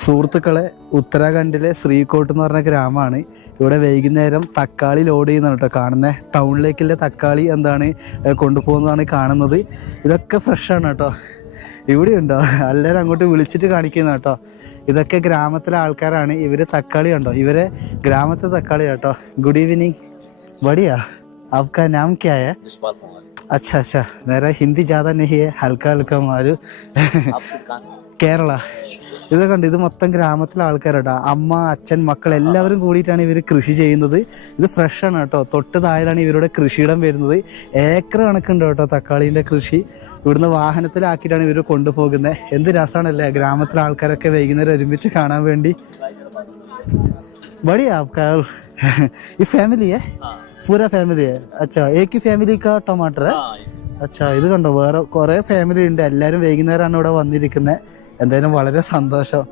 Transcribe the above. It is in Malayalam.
സുഹൃത്തുക്കളെ, ഉത്തരാഖണ്ഡിലെ ശ്രീകോട്ട് എന്ന് പറഞ്ഞ ഗ്രാമമാണ്. ഇവിടെ വൈകുന്നേരം തക്കാളി ലോഡ് ചെയ്യുന്നതാണ് കേട്ടോ കാണുന്നത്. ടൗണിലേക്കുള്ള തക്കാളി കൊണ്ടുപോകുന്നതാണ് കാണുന്നത്. ഇതൊക്കെ ഫ്രഷാണ് കേട്ടോ. ഇവിടെ ഉണ്ടോ എല്ലാവരും അങ്ങോട്ട് വിളിച്ചിട്ട് കാണിക്കുന്ന കേട്ടോ. ഇതൊക്കെ ഗ്രാമത്തിലെ ആൾക്കാരാണ്. ഇവര് തക്കാളി ഉണ്ടോ, ഇവരെ ഗ്രാമത്തെ തക്കാളി കേട്ടോ. ഗുഡ് ഈവനിങ്, बढ़िया. आपका नाम क्या है? अच्छा अच्छा, मेरा हिंदी ज़्यादा नहीं है, हल्का हल्का मारू. കേരള. ഇത് കണ്ട്, ഇത് മൊത്തം ഗ്രാമത്തിലെ ആൾക്കാരാട്ടോ. അമ്മ, അച്ഛൻ, മക്കൾ എല്ലാവരും കൂടിയിട്ടാണ് ഇവർ കൃഷി ചെയ്യുന്നത്. ഇത് ഫ്രഷാണ് കേട്ടോ. തൊട്ട് താഴെയാണ് ഇവരുടെ കൃഷിയിടം വരുന്നത്. ഏക്കർ കണക്കുണ്ട് കേട്ടോ തക്കാളീൻ്റെ കൃഷി. ഇവിടുന്ന് വാഹനത്തിലാക്കിയിട്ടാണ് ഇവർ കൊണ്ടുപോകുന്നത്. എന്ത് രസമാണല്ലേ ഗ്രാമത്തിലെ ആൾക്കാരൊക്കെ വൈകുന്നേരം ഒരുമിച്ച് കാണാൻ വേണ്ടി. बढ़िया आपका. ये फैमिली है, पूरा फैमिली है. अच्छा, एक ही फैमिली का टमाटर है. अच्छा, ഇത് കണ്ടോ, വേറെ കുറെ ഫാമിലി ഉണ്ട്. എല്ലാവരും വൈകുന്നേരമാണ് ഇവിടെ വന്നിരിക്കുന്നത്. എന്തായാലും വളരെ സന്തോഷം.